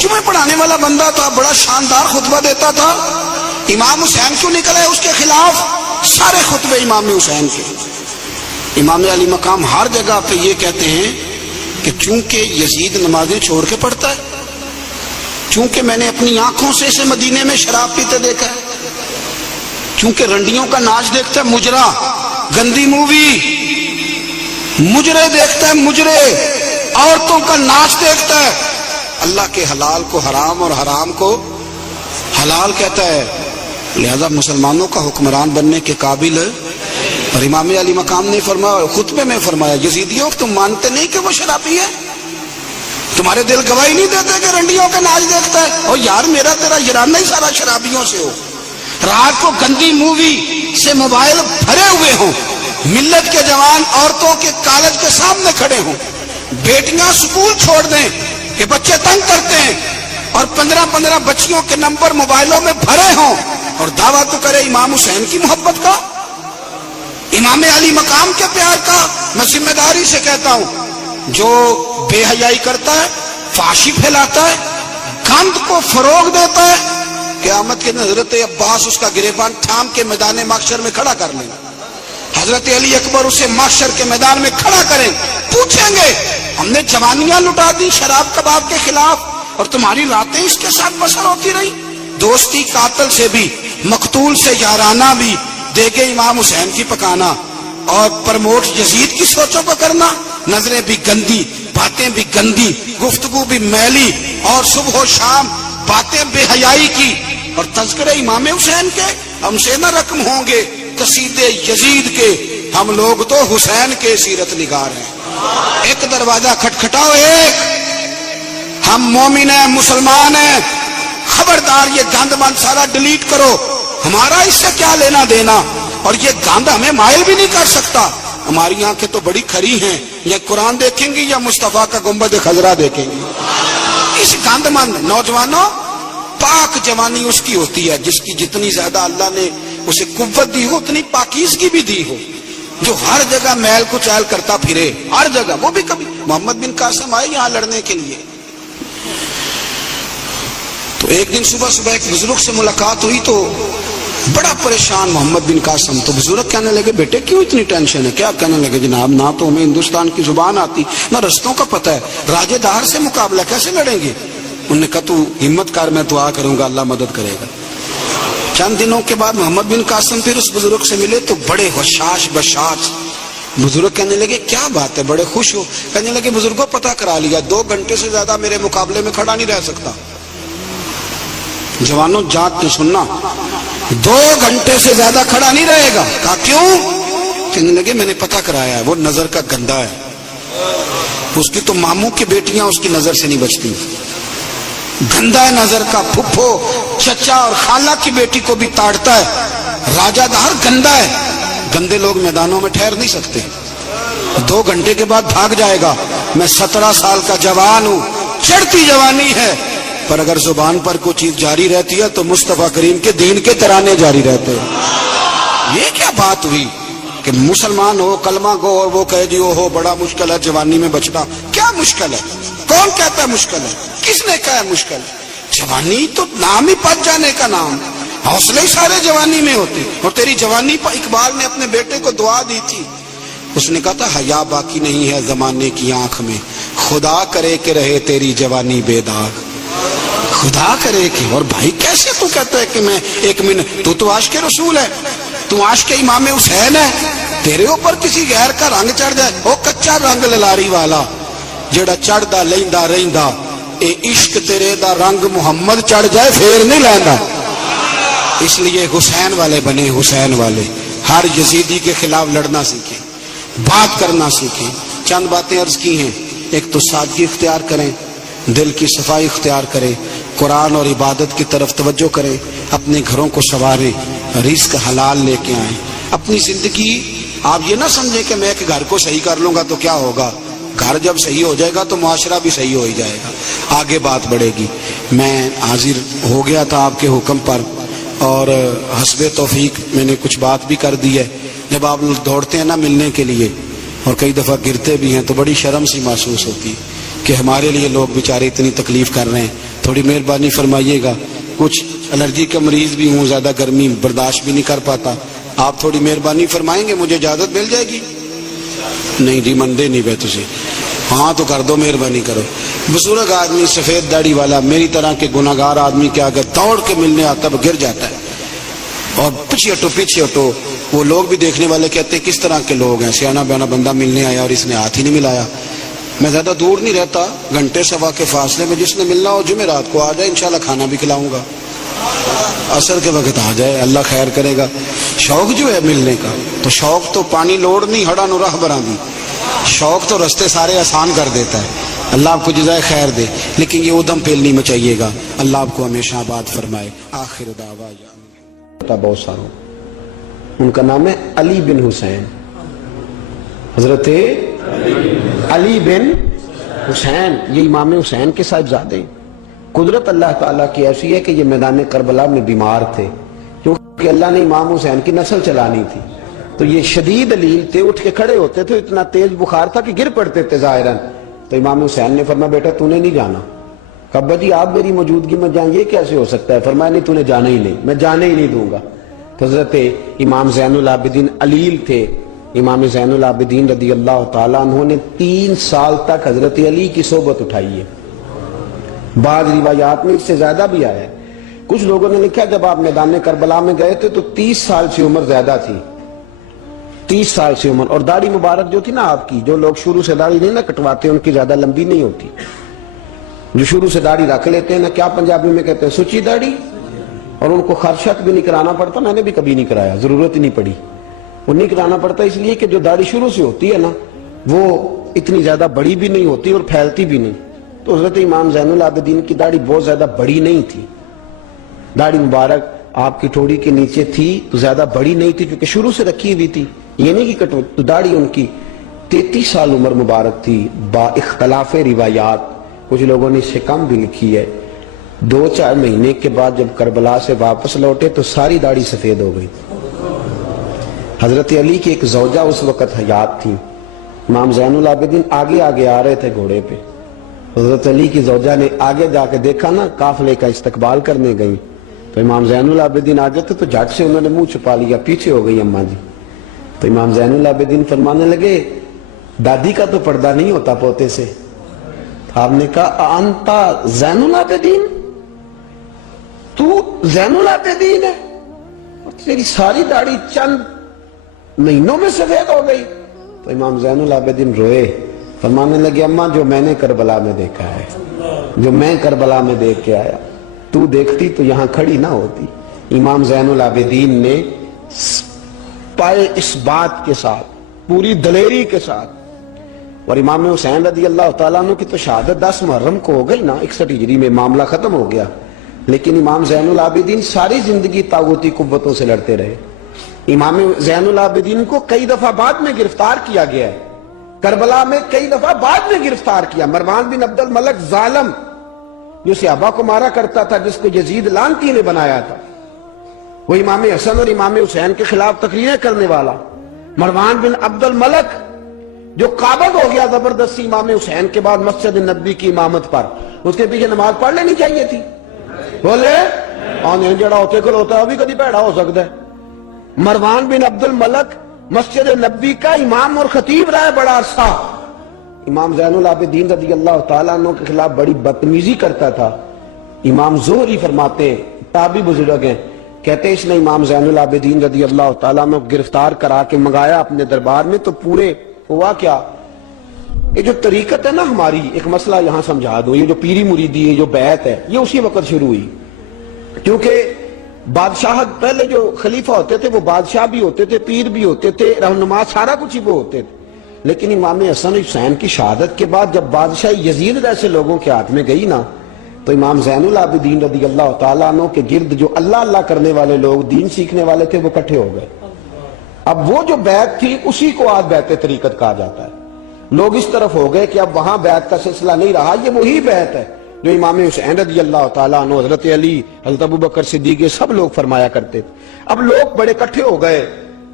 جمعے پڑھانے والا بندہ تھا، بڑا شاندار خطبہ دیتا تھا، امام حسین کیوں نکلے اس کے خلاف؟ سارے خطبے امام حسین کے۔ امام علی مقام ہر جگہ پہ یہ کہتے ہیں کہ چونکہ یزید نمازیں چھوڑ کے پڑھتا ہے، چونکہ میں نے اپنی آنکھوں سے اسے مدینے میں شراب پیتے دیکھا ہے، چونکہ رنڈیوں کا ناچ دیکھتا ہے، مجرا، گندی مووی، مجرے دیکھتا ہے، مجرے، عورتوں کا ناچ دیکھتا ہے، اللہ کے حلال کو حرام اور حرام کو حلال کہتا ہے، لہذا مسلمانوں کا حکمران بننے کے قابل ہے۔ اور امام علی مقام نے فرمایا، خطبے میں فرمایا، یزیدیوں تم مانتے نہیں کہ وہ شرابی ہے؟ تمہارے دل گواہی نہیں دیتے کہ رنڈیوں کا ناچ دیکھتا ہے؟ اور یار میرا تیرا یارانہ ہی سارا شرابیوں سے ہو، رات کو گندی مووی سے موبائل بھرے ہوئے ہوں، ملت کے جوان عورتوں کے کالج کے سامنے کھڑے ہوں، بیٹیاں سکول چھوڑ دیں کہ بچے تنگ کرتے ہیں، اور 15 بچیوں کے نمبر موبائلوں میں بھرے ہوں، اور دعویٰ تو کرے امام حسین کی محبت کا، امام علی مقام کے پیار کا۔ میں ذمہ داری سے کہتا ہوں، جو بے حیائی کرتا ہے، فحاشی پھیلاتا ہے، گند کو فروغ دیتا ہے، قیامت کے حضرت عباس اس کا گریبان تھام کے میدان محشر میں کھڑا کر لیں، حضرت علی اکبر اسے محشر کے میدان میں کھڑا کریں، پوچھیں گے ہم نے جوانیاں لٹا دی شراب کباب کے خلاف اور تمہاری راتیں اس کے ساتھ بسر ہوتی رہی؟ دوستی قاتل سے بھی، مقتول سے یارانہ بھی، دیکھے امام حسین کی پکانا اور پرموٹ یزید کی سوچوں کو کرنا، نظریں بھی گندی، باتیں بھی گندی، گفتگو بھی میلی، اور صبح و شام باتیں بے حیائی کی، اور تذکرے امام حسین کے ہم سے نہ رقم ہوں گے قصیدے یزید کے، ہم لوگ تو حسین کے سیرت نگار ہیں۔ ایک دروازہ کھٹکھٹاؤ، ایک، ہم مومن ہیں، مسلمان ہیں، خبردار یہ گند بند سارا ڈیلیٹ کرو، ہمارا اس سے کیا لینا دینا، اور یہ گند ہمیں مائل بھی نہیں کر سکتا۔ ہماری آنکھیں تو بڑی کھری ہیں، یا قرآن دیکھیں گی یا مصطفیٰ کا گنبد خضرا دیکھیں گی۔ اس گند مند نوجوانوں، پاک جوانی اس کی ہوتی ہے جس کی جتنی زیادہ اللہ نے اسے قوت دی ہو اتنی پاکیزگی بھی دی ہو، جو ہر جگہ میل کچیل کرتا پھرے، ہر جگہ۔ وہ بھی کبھی محمد بن قاسم آئے یہاں لڑنے کے لیے، تو ایک دن صبح ایک بزرگ سے ملاقات ہوئی تو بڑا پریشان محمد بن قاسم، تو بزرگ کہنے لگے بیٹے کیوں اتنی ٹینشن ہے؟ کیا؟ کہنے لگے جناب نہ تو ہمیں ہندوستان کی زبان آتی، نہ رستوں کا پتہ ہے، راجے دار سے مقابلہ کیسے لڑیں گے؟ انہوں نے کہا تو ہمت کر، میں دعا کروں گا اللہ مدد کرے گا۔ چند دنوں کے بعد محمد بن قاسم پھر اس بزرگ سے ملے تو بڑے حشاش بشاش، بزرگ کہنے لگے کیا بات ہے، بڑے خوش ہو؟ کہنے لگے بزرگوں پتہ کرا لیا، 2 گھنٹے سے زیادہ میرے مقابلے میں کھڑا نہیں رہ سکتا۔ جوانوں جانچ کے سننا، 2 گھنٹے سے زیادہ کھڑا نہیں رہے گا۔ کہا کیوں؟ کہنے لگے میں نے پتہ کرایا ہے، وہ نظر کا گندا ہے، اس کی تو ماموں کی بیٹیاں اس کی نظر سے نہیں بچتی، گندا ہے نظر کا، پھپھو چچا اور خالہ کی بیٹی کو بھی تاڑتا ہے، راجہ دار گندا ہے، گندے لوگ میدانوں میں ٹھہر نہیں سکتے، 2 گھنٹے کے بعد بھاگ جائے گا۔ میں 17 سال کا جوان ہوں، چڑھتی جوانی ہے، پر اگر زبان پر کوئی چیز جاری رہتی ہے تو مصطفیٰ کریم کے دین کے ترانے جاری رہتے ہیں۔ یہ کیا بات ہوئی کہ مسلمان ہو، کلمہ گو، اور وہ کہے جی اوہو بڑا مشکل ہے جوانی میں بچنا؟ کیا مشکل ہے؟ کون کہتا ہے مشکل ہے؟ کس نے کہا ہے مشکل ہے؟ جوانی تو نام ہی پچ جانے کا نام، حوصلے ہی سارے جوانی میں ہوتے۔ اور تیری جوانی پر اقبال نے اپنے بیٹے کو دعا دی تھی، اس نے کہا تھا حیا باقی نہیں ہے زمانے کی آنکھ میں، خدا کرے کہ رہے تیری جوانی بے داغ، خدا کرے کہ۔ اور بھائی کیسے تو کہتا ہے کہ میں 1 منٹ، تو عاشق رسول ہے، تو عاشق امام حسین ہے، تیرے اوپر کسی غیر کا رنگ چڑھ جائے، وہ کچا رنگ للاری والا جڑا چڑھدا لیندا رہندا، اے عشق تیرے دا رنگ محمد چڑھ جائے پھر نہیں لیندا۔ اس لیے حسین والے بنے، حسین والے، ہر یزیدی کے خلاف لڑنا سیکھیں، بات کرنا سیکھیں۔ چند باتیں عرض کی ہیں، ایک تو سادگی اختیار کریں، دل کی صفائی اختیار کریں، قرآن اور عبادت کی طرف توجہ کریں، اپنے گھروں کو سنواریں، رزق حلال لے کے آئیں۔ اپنی زندگی آپ یہ نہ سمجھیں کہ میں ایک گھر کو صحیح کر لوں گا تو کیا ہوگا، گھر جب صحیح ہو جائے گا تو معاشرہ بھی صحیح ہو ہی جائے گا، آگے بات بڑھے گی۔ میں حاضر ہو گیا تھا آپ کے حکم پر، اور حسب توفیق میں نے کچھ بات بھی کر دی ہے۔ جب آپ دوڑتے ہیں نا ملنے کے لیے اور کئی دفعہ گرتے بھی ہیں تو بڑی شرم سی محسوس ہوتی کہ ہمارے لیے لوگ بیچارے اتنی تکلیف کر رہے ہیں، تھوڑی مہربانی فرمائیے گا، کچھ الرجی کا مریض بھی ہوں، زیادہ گرمی برداشت بھی نہیں کر پاتا، آپ تھوڑی مہربانی فرمائیں گے، مجھے اجازت مل جائے گی؟ نہیں جی مندے نہیں بے تسی، ہاں تو کر دو، مہربانی کرو۔ بزرگ آدمی سفید داڑھی والا میری طرح کے گناہگار آدمی کے اگر دوڑ کے ملنے آتا وہ گر جاتا ہے، اور پیچھے ہٹو، وہ لوگ بھی دیکھنے والے کہتے ہیں کس طرح کے لوگ ہیں، سیانا بیانا بندہ ملنے آیا اور اس نے ہاتھ ہی نہیں ملایا۔ میں زیادہ دور نہیں رہتا، گھنٹے سوا کے فاصلے میں، جس نے ملنا ہو جمعرات کو آ جائے، انشاءاللہ کھانا بھی کھلاؤں گا، عصر کے وقت آ جائے، اللہ خیر کرے گا۔ شوق جو ہے ملنے کا، تو شوق تو پانی لوڑ نہیں ہڑا نو راہ برآں دی، شوق تو رستے سارے آسان کر دیتا ہے، اللہ آپ کو جزائے خیر دے، لیکن یہ ادم پیل نہیں مچائیے گا، اللہ آپ کو ہمیشہ آباد فرمائے۔ آخر دعوانا بہت ساروں، ان کا نام ہے علی بن حسین، حضرت علی بن حسین، یہ امام حسین کے صاحبزادے۔ قدرت اللہ تعالیٰ کی ایسی ہے کہ یہ میدان کربلا میں بیمار تھے، کیونکہ اللہ نے امام حسین کی نسل چلانی تھی، تو یہ شدید علیل تھے، اٹھ کے کھڑے ہوتے تھے، اتنا تیز بخار تھا کہ گر پڑتے تھے ظاہراً۔ تو امام حسین نے فرمایا بیٹا تو نے نہیں جانا۔ ابا جی آپ میری موجودگی میں جائیں، یہ کیسے ہو سکتا ہے؟ فرمایا نہیں تو نے جانا ہی نہیں، میں جانے ہی نہیں دوں گا۔ تو حضرت امام زین العابدین علیل تھے، امام زین العابدین رضی اللہ تعالیٰ عنہ نے 3 سال تک حضرت علی کی صحبت اٹھائی ہے، بعض روایات میں اس سے زیادہ بھی آیا ہے۔ کچھ لوگوں نے لکھا جب آپ میدان کربلا میں گئے تھے تو 30 سال سے عمر زیادہ تھی، 30 سال سے عمر، اور داڑھی مبارک جو تھی نا آپ کی، جو لوگ شروع سے داڑھی نہیں نہ کٹواتے ان کی زیادہ لمبی نہیں ہوتی، جو شروع سے داڑھی رکھ لیتے ہیں نا، کیا پنجابی میں کہتے ہیں سچی داڑھی، اور ان کو خرشت بھی نہیں کرانا پڑتا، میں نے بھی کبھی نہیں کرایا، ضرورت ہی نہیں پڑی، وہ نہیں کرانا پڑتا اس لیے کہ جو داڑھی شروع سے ہوتی ہے نا وہ اتنی زیادہ بڑی بھی نہیں ہوتی اور پھیلتی بھی نہیں، تو حضرت امام زین العابدین کی داڑھی بہت زیادہ بڑی نہیں تھی، داڑھی مبارک آپ کی ٹھوڑی کے نیچے تھی تو زیادہ بڑی نہیں تھی کیونکہ شروع سے رکھی ہوئی تھی، یہ نہیں کہ کٹو، تو داڑھی ان کی 33 سال عمر مبارک تھی، با اختلاف روایات، کچھ لوگوں نے اس سے کم بھی لکھی ہے۔ 2-4 مہینے کے بعد جب کربلا سے واپس لوٹے تو ساری داڑھی سفید ہو گئی۔ حضرت علی کی ایک زوجہ اس وقت حیات تھی، امام زین العابدین آگے آگے آ رہے تھے گھوڑے پہ، حضرت علی کی زوجہ نے آگے جا کے دیکھا نا، قافلے کا استقبال کرنے گئی، تو امام زین العابدین آگے تھے تو جھٹ سے انہوں نے منہ چھپا لیا، پیچھے ہو گئی اماں جی۔ تو امام زین العابدین فرمانے لگے دادی کا تو پردہ نہیں ہوتا پوتے سے۔ آپ نے کہا انتا زین العابدین، تو زین العابدین ہے، اور تیری ساری داڑھی چند مہینوں میں سفید ہو گئی۔ تو امام زین العابدین روئے، فرمانے لگے اماں جو میں نے کربلا میں دیکھا ہے، جو میں کربلا میں دیکھ کے آیا، تو دیکھتی تو یہاں کھڑی نہ ہوتی۔ امام زین العابدین نے پائے اس بات کے ساتھ، پوری دلیری کے ساتھ، اور امام حسین رضی اللہ تعالیٰ عنہ کی تو شہادت 10 محرم کو ہو گئی نا، 61 ہجری میں معاملہ ختم ہو گیا، لیکن امام زین العابدین ساری زندگی طاغوتی قوتوں سے لڑتے رہے۔ امام زین العابدین کو کئی دفعہ بعد میں گرفتار کیا گیا ہے، کربلا میں کئی دفعہ بعد میں گرفتار کیا۔ مروان بن عبد الملک ظالم جو صحابہ کو مارا کرتا تھا، جس کو یزید لعنتی نے بنایا تھا، وہ امام حسن اور امام حسین کے خلاف تقریریں کرنے والا مروان بن عبد الملک جو قابض ہو گیا زبردستی امام حسین کے بعد مسجد نبی کی امامت پر، اس کے پیچھے نماز پڑھ لینی چاہیے تھی، بولے آنے جڑا ہوتے کل ہوتا ہے ابھی کدی پیڑا ہو سکتا ہے۔ مروان بن عبد الملک مسجد نبی کا امام اور خطیب رہا ہے بڑا عرصہ، امام زین العابدین رضی اللہ تعالیٰ عنہ کے خلاف بڑی بدتمیزی کرتا تھا۔ امام زہری فرماتے ہیں، تابعی بزرگ ہیں، کہتے اس نے امام زین العابدین رضی اللہ تعالیٰ عنہ گرفتار کرا کے منگایا اپنے دربار میں، تو پورے ہوا کیا، یہ جو طریقت ہے نا ہماری، ایک مسئلہ یہاں سمجھا دوں، یہ جو پیری مریدی ہے، جو بیعت ہے، یہ اسی وقت شروع ہوئی، کیونکہ بادشاہت پہلے جو خلیفہ ہوتے تھے وہ بادشاہ بھی ہوتے تھے، پیر بھی ہوتے تھے، رہنما، سارا کچھ ہی وہ ہوتے تھے، لیکن امام حسن حسین کی شہادت کے بعد جب بادشاہی یزید جیسے لوگوں کے ہاتھ میں گئی نا، تو امام زین العابدین رضی اللہ تعالیٰ عنہ کے گرد جو اللہ اللہ کرنے والے لوگ، دین سیکھنے والے تھے، وہ اکٹھے ہو گئے۔ اب وہ جو بیعت تھی اسی کو آج بیعت طریقت کہا جاتا ہے۔ لوگ اس طرف ہو گئے کہ اب وہاں بیعت کا سلسلہ نہیں رہا، یہ وہی بیعت ہے جو امام حسین رضی اللہ تعالیٰ عنہ، حضرت علی، حضرت ابوبکر صدیق، سب لوگ فرمایا کرتے تھے۔ اب لوگ بڑے اکٹھے ہو گئے،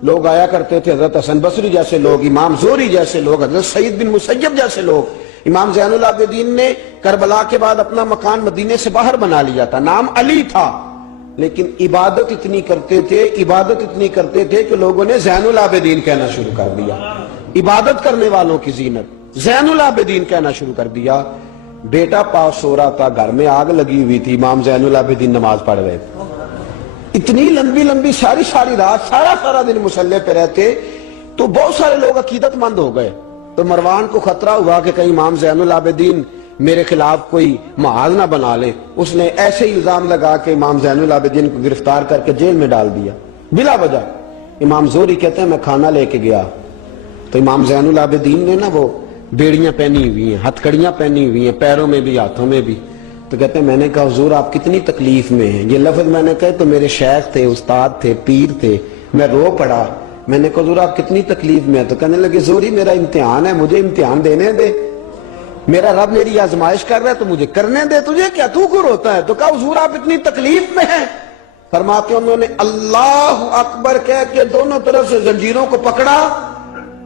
لوگ آیا کرتے تھے، حضرت حسن بصری جیسے لوگ، امام زہری جیسے لوگ، حضرت سعید بن مسیب جیسے لوگ، امام زین العابدین نے کربلا کے بعد اپنا مکان مدینے سے باہر بنا لیا تھا، نام علی تھا، لیکن عبادت اتنی کرتے تھے کہ لوگوں نے زین العابدین کہنا شروع کر دیا، عبادت کرنے والوں کی زینت زین العابدین کہنا شروع کر دیا۔ بیٹا پاس سو رہا تھا، گھر میں آگ لگی ہوئی تھی، امام زین العابدین نماز پڑھ رہے تھے، اتنی لمبی ساری رات سارا دن مصلی پہ رہتے، تو بہت سارے لوگ عقیدت مند ہو گئے۔ تو مروان کو خطرہ ہوا کہ کہیں امام زین العابدین میرے خلاف کوئی محاذ نہ بنا لے، اس نے ایسے ہی الزام لگا کہ امام زین العابدین کو گرفتار کر کے جیل میں ڈال دیا بلا وجہ۔ امام زہری کہتے ہیں میں کھانا لے کے گیا تو امام زین العابدین نے نا وہ بیڑیاں پہنی ہوئی ہیں، ہتھ کڑیاں پہنی ہوئی ہیں، پیروں میں بھی ہاتھوں میں بھی، تو کہتے ہیں میں نے کہا حضور آپ کتنی تکلیف میں ہیں، یہ لفظ میں نے کہا تو میرے شیخ تھے، استاد تھے، پیر تھے، میں رو پڑا، میں نے کہا حضور آپ کتنی تکلیف میں ہیں، تو کہنے لگے زہری میرا امتحان ہے، مجھے امتحان دینے دے، میرا رب میری آزمائش کر رہا ہے تو مجھے کرنے دے، تجھے کیا تو کیوں روتا ہے؟ تو کہا حضور آپ اتنی تکلیف میں ہیں، فرماتے انہوں نے اللہ اکبر کہہ کے دونوں طرف سے زنجیروں کو پکڑا،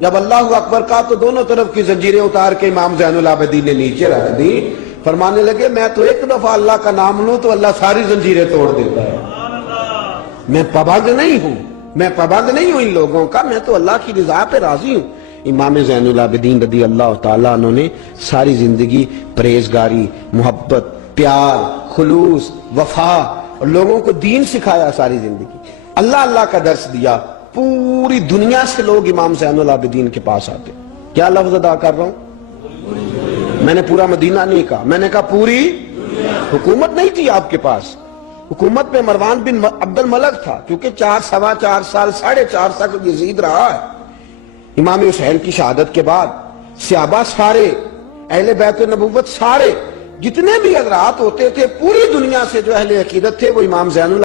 جب اللہ اکبر کہا تو دونوں طرف کی زنجیریں اتار کے امام زین العابدین نے نیچے رکھ دی، فرمانے لگے میں تو ایک دفعہ اللہ کا نام لوں تو اللہ ساری زنجیریں توڑ دیتا ہے، میں پابند نہیں ہوں ان لوگوں کا، میں تو اللہ کی رضا پہ راضی ہوں۔ امام زین العابدین رضی اللہ تعالیٰ عنہ نے ساری زندگی پرہیزگاری، محبت، پیار، خلوص، وفا اور لوگوں کو دین سکھایا، ساری زندگی اللہ کا درس دیا، پوری دنیا سے لوگ امام زین العابدین کے پاس آتے۔ کیا لفظ ادا کر رہا ہوں؟ میں نے پورا مدینہ نہیں کہا، میں نے کہا پوری حکومت نہیں تھی آپ کے پاس، حکومت میں مروان بن عبد الملک تھا، کیونکہ 4 سال 4.5 تک یزید رہا ہے۔ امام حسین کی شہادت کے بعد صحابہ سارے، اہل بیت نبوت سارے، جتنے بھی حضرات ہوتے تھے پوری دنیا سے جو اہل عقیدت تھے وہ امام زین